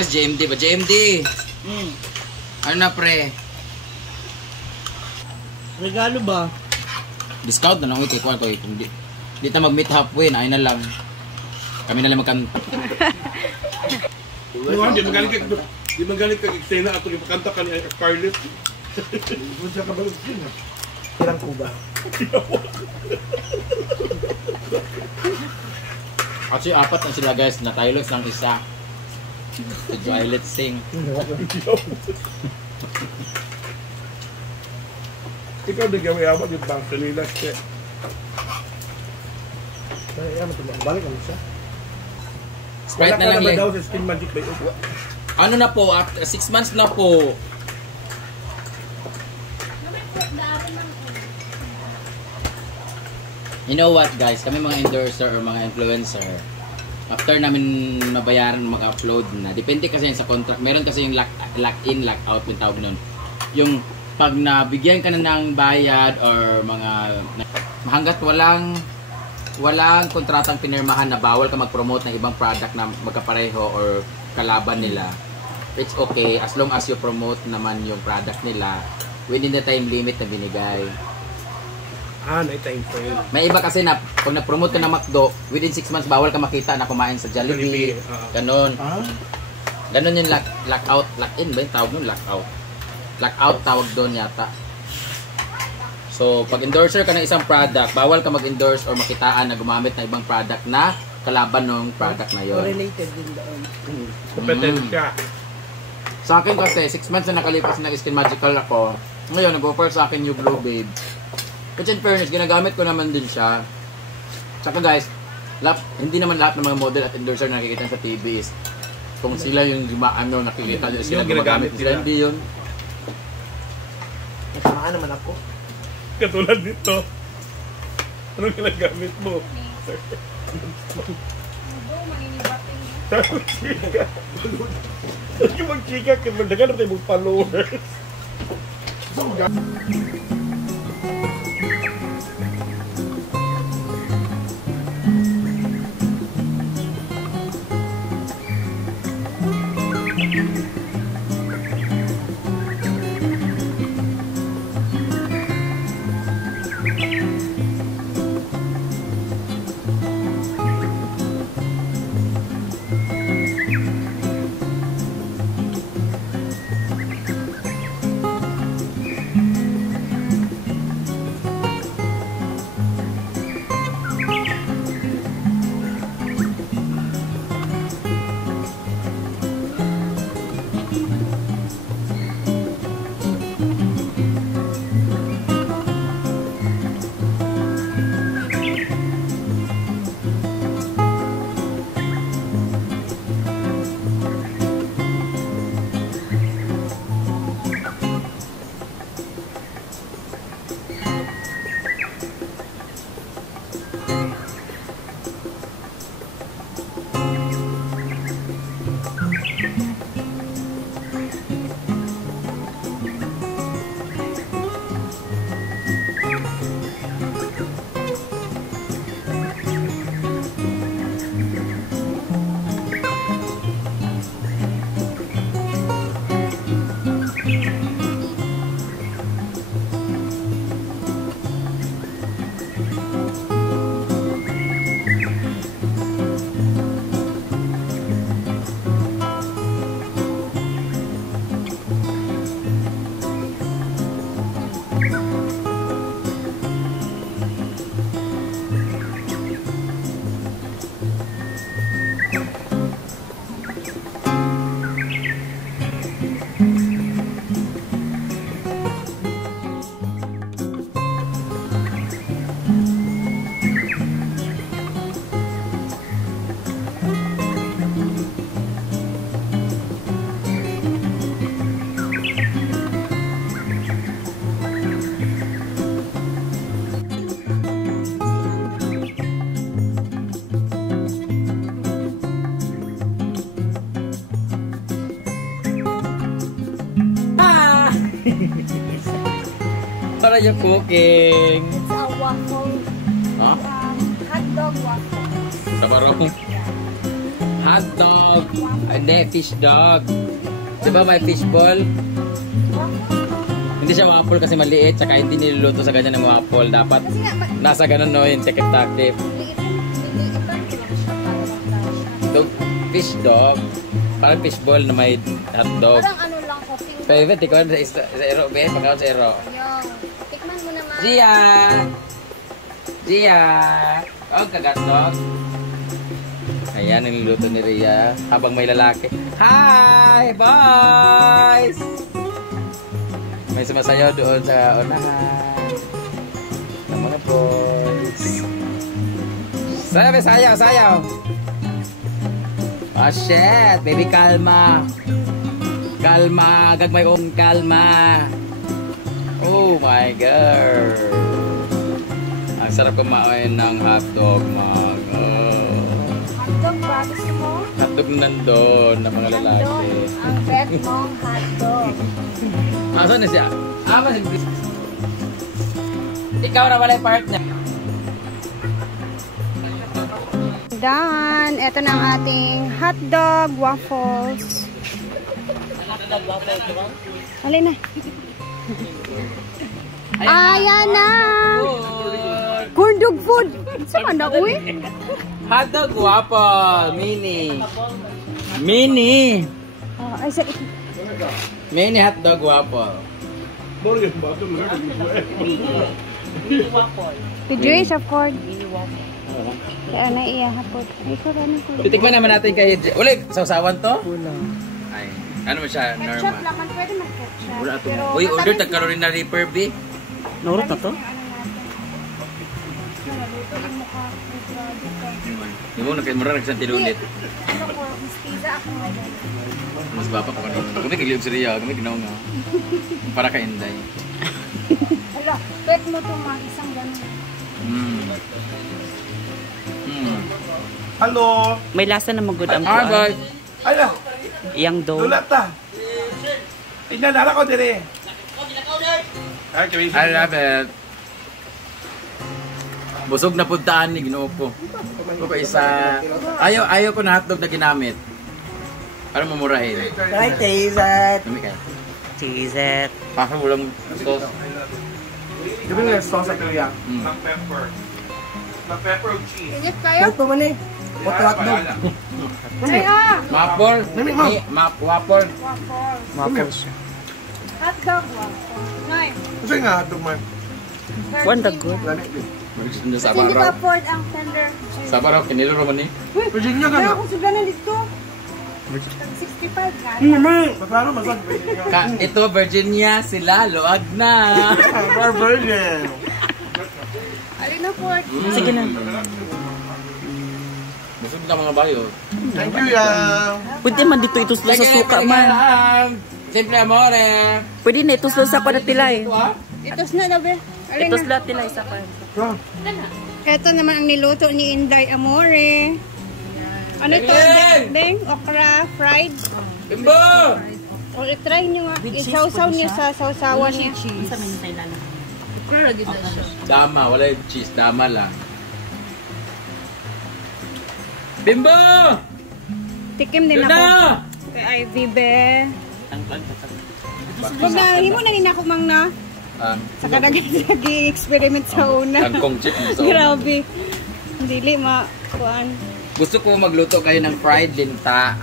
ka sa JMD ba? JMD! Ano na pre? Regalo ba? Discount na lang kay Kwan ko. Kung di ta mag-meet halfway na, ayun na lang. Kami na lang magkanta. Di magalit kag eksena ato ipakanta ka ni Scarlett. Unsa ka balog din ha? Tirang kuba. Actually, apat na sila guys, na Tylox ng isa. Si Violet Sing. Ikaw nagawin-awag yung bangsa nila. Balik ang isa. Sprite na lang Wala ka naman eh. daw sa Skin Magic by Uwa. Ano na po, after 6 months na po. You know what guys, kami mga endorser or mga influencer, after namin nabayaran mag-upload na, depende kasi sa contract, meron kasi yung lock-in, lock-out, yung tawag nun. Yung pag nabigyan ka na ng bayad or mga, hanggat walang kontratang pinirmahan na bawal ka mag-promote ng ibang product na magkapareho or kalaban nila, it's okay as long as you promote naman yung product nila within the time limit na binigay. May time frame. May iba kasi na kung nag-promote ka ng McDo, within 6 months bawal ka makita na kumain sa Jollibee. Ganon. Ganon yung lock-out, lock-in ba yung tawag nun? Lock-out. Lock-out tawag doon yata. So, pag endorser ka ng isang product, bawal ka mag-endorse or makitaan na gumamit ng ibang product na kalaban ng product na yon. Related din doon. Kompetensya. Sa akin kasi, 6 months na nakalipas na Skin Magical ako. Ngayon, nag-offer sa akin yung Glow Babe. Which in fairness, ginagamit ko naman din siya. Tsaka guys, hindi naman lahat ng mga model at endorser na nakikita sa TV is kung sila yung nakikita nila sila gumagamit sila. Hindi yun. Natamaan naman ako. Katulad dito. Anong ginagamit mo? Chika. Yung mag-chika, dagan na tayo mag-followers. Para yung cooking. It's a waffle. Huh? Hot dog waffle. Sabarong. Hot dog. Hindi, fish dog. Diba may fish ball? Hindi siya waffle kasi maliit. Tsaka hindi niluluto sa ganyan ng waffle. Dapat nasa ganun no, yung tikip-takip. Dog, fish dog. Parang fish ball na may hot dog. Parang ano lang ko. Favorite, tikman sa ero, be? Pagkaon sa ero. Yung, tikman mo naman. Gia! Gia! Oh, kagatdog. Ayan, niluluto ni Rhea. Habang may lalaki. Hi, boys! May sumasayaw doon sa unahan. Ng mga boys. Sayaw, be, sayaw, sayaw! Oh, shit! Baby, kalma! Kalma! Gagmay kong kalma! Oh my God! Ang sarap kumain ng hotdog, mga. Hotdog ba? Gusto mo? Hotdog nandun ng mga lalaki. Nandun ang bet mong hotdog. Asan na siya? Si Chris. Ikaw na wala yung partner. Done. Ito na ang ating hotdog waffles. Alin na. Ayan na. Corn dog food. Saan na, uy? Hotdog waffle. Mini. Mini. Ay, sa Mini hotdog waffle. Morgan, bato na. Pidris, of course. Kaya na iya hapon. Ay, ko rin ko. Titikman naman natin kay... Ulit, sausawan to? Ay, ano mo siya? Ketchup Normal. lang man. Pwede mag-ketchup. Wala ito. Pero Uy, order matamis tagkaroon na Reaper B. Naurot na to? Hindi mo, nagkamura nagsantilulit. Ano ko, mas pizza ako ngayon. Mas bapa pa kanina. Kami kagliyog sa Ria, kami ginaw nga. Para ka Inday. Hala, pwede mo itong mga isang ganun. Halo. May lasa na magod ang Ah, boy. Ano? Iyang dough. Dulat ta. Tingnan na ako dire. I love it. Busog na puntaan ni Ginoo ko. Ito isa. Ayaw ko na hotdog na ginamit. Para mamurahin. Right, taste it. Kami kaya. Cheese it. Parang walang sauce. Di ba yung sauce sa kaya? Mm. Pepper. Pepper with cheese. Init kayo? Ito man eh. Hotdog. Ay, Mapol. Nami, ma'am. Wapol. waffles. Waffles siya. Hotdog waffles. Nice. Kasi nga hotdog man. One the good. Lami din. Sa Hindi ba baraw. afford ang tender? Sa baraw, kinilo naman eh. Virginia ka Kaya na. ako suganan dito. 65 nga. Paano masag? Ito, Virginia, sila, luag na. For virgin. Alin na Ford? Sige na. Busog na mga bayo. Thank you, Yang. Pwede man dito ituslo sa suka man. Simple amore. Pwede na ituslo sa panatilay. Itos na be. Alin na. Ituslo tilay sa pan. Ito naman ang niluto ni Inday Amore. Ano ito? Ayan! Deng? Okra? Fried? Bimbo! O i-try nyo nga. Isaw-saw nyo sa sausawan niya. Dama, wala yung cheese. Dama lang. Bimbo! Tikim din Doon ako. na! Kay Ivy be. Huwag na, himo na rin ako mang na. Saka nag-experiment sa una. Kangkong chip mo sa una. Grabe. Dili kuan. Gusto ko magluto kayo ng fried linta.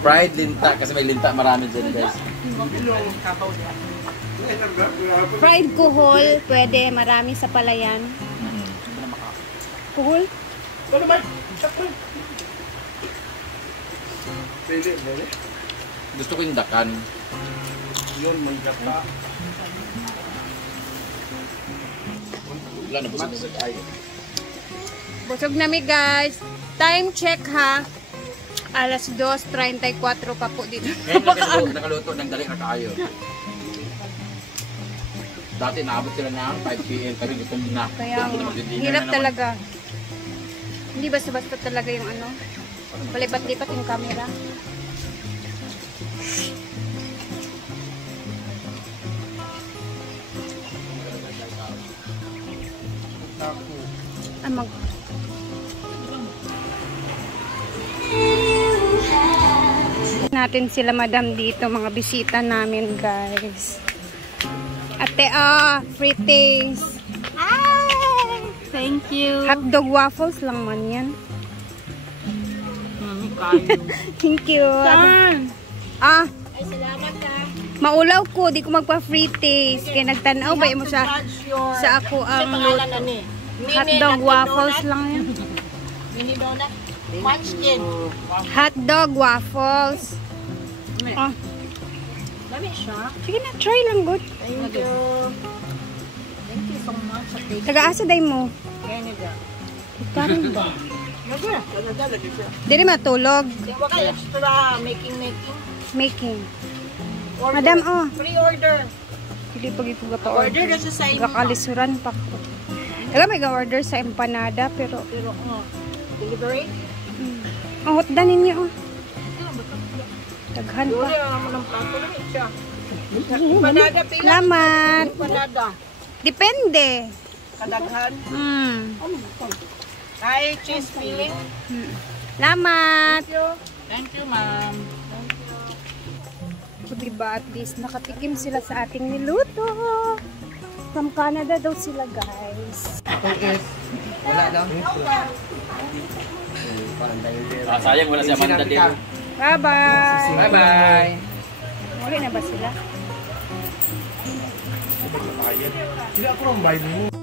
Fried linta kasi may linta marami dyan guys. Fried kuhol, pwede. Marami sa palayan. Kuhol? Gusto ko yung dakan. Yun, may gata. Wala na busog. Ay. Busog na mi guys. Time check ha. Alas 2:34 pa po dito. Nakaluto ng dali na kayo. Dati naabot sila ng 5 p.m. Kami gusto na. Kaya hirap talaga. Hindi basta-basta talaga yung ano. Palipat-lipat yung camera. Natin sila madam dito, mga bisita namin guys. Ate, free taste. Thank you. Hotdog waffles lang man yan. Thank you. Ay, salamat ka. Maulaw ko, di ko magpa-free taste. Kaya nagtanaw ba mo sa ako ang hotdog waffles lang yan. Mini donut. Munchkin. Hotdog waffles. Oh. Dami siya. Sige na, try lang good. Thank you. Thank you so much. Taga-asa day mo. Canada. Karin ba? Canada siya. Dili matulog. Di ba kayo extra making? Making. Order. Madam, Pre-order. Hindi pag ipuga pa Order na siya sa imo. Kakalisuran pa ko. Taga may ga-order sa empanada pero Pero, delivery? ang hotdan ninyo. Daghan pa. Duli naman ng plato na siya. Empanada, pila. Salamat. Empanada. Depende. Kadaghan. Ay, cheese filling. Salamat. Thank you, ma'am. So, diba, at least nakatikim sila sa ating niluto. From Canada daw sila, guys. Wala lang. Sayang wala si Amanda dito. Bye-bye. Bye-bye. Muli na ba sila? Hindi ako nang bayad mo.